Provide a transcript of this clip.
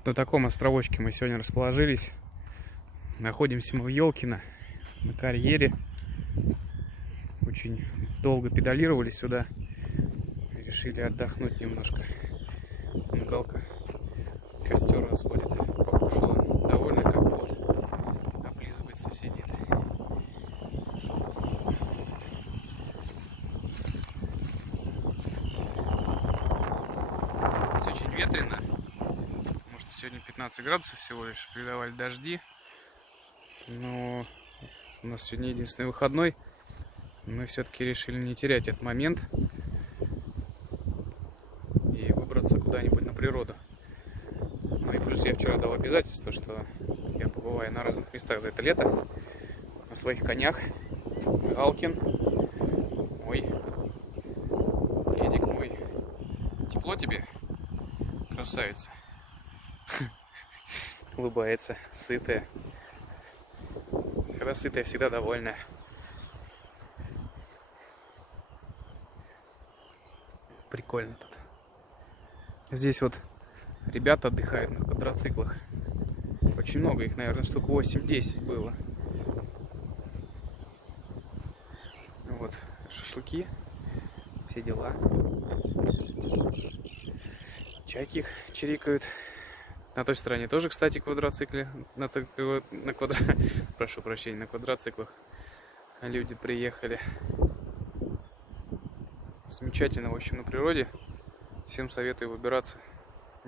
Вот на таком островочке мы сегодня расположились. Находимся мы в Ёлкино, на карьере. Очень долго педалировали сюда. Решили отдохнуть немножко. Галка костер разводит. Покушала. Довольно как кот. Облизывается, сидит. Здесь очень ветрено. Может, сегодня 15 градусов всего лишь. Передавали дожди. Но у нас сегодня единственный выходной. Мы все-таки решили не терять этот момент и выбраться куда-нибудь на природу. Ну и плюс я вчера дал обязательство, что я побываю на разных местах за это лето. На своих конях. Галкин. Ой. Эдик мой. Тепло тебе? Красавица. Улыбается. Сытая. Когда сытая, всегда довольная. Прикольно тут. Здесь вот ребята отдыхают на квадроциклах. Очень много их, наверное, штук 8-10 было. Вот, шашлыки, все дела. Чайки чирикают. На той стороне тоже, кстати, квадроциклы. Прошу прощения, на квадроциклах люди приехали. Замечательно, в общем, на природе. Всем советую выбираться.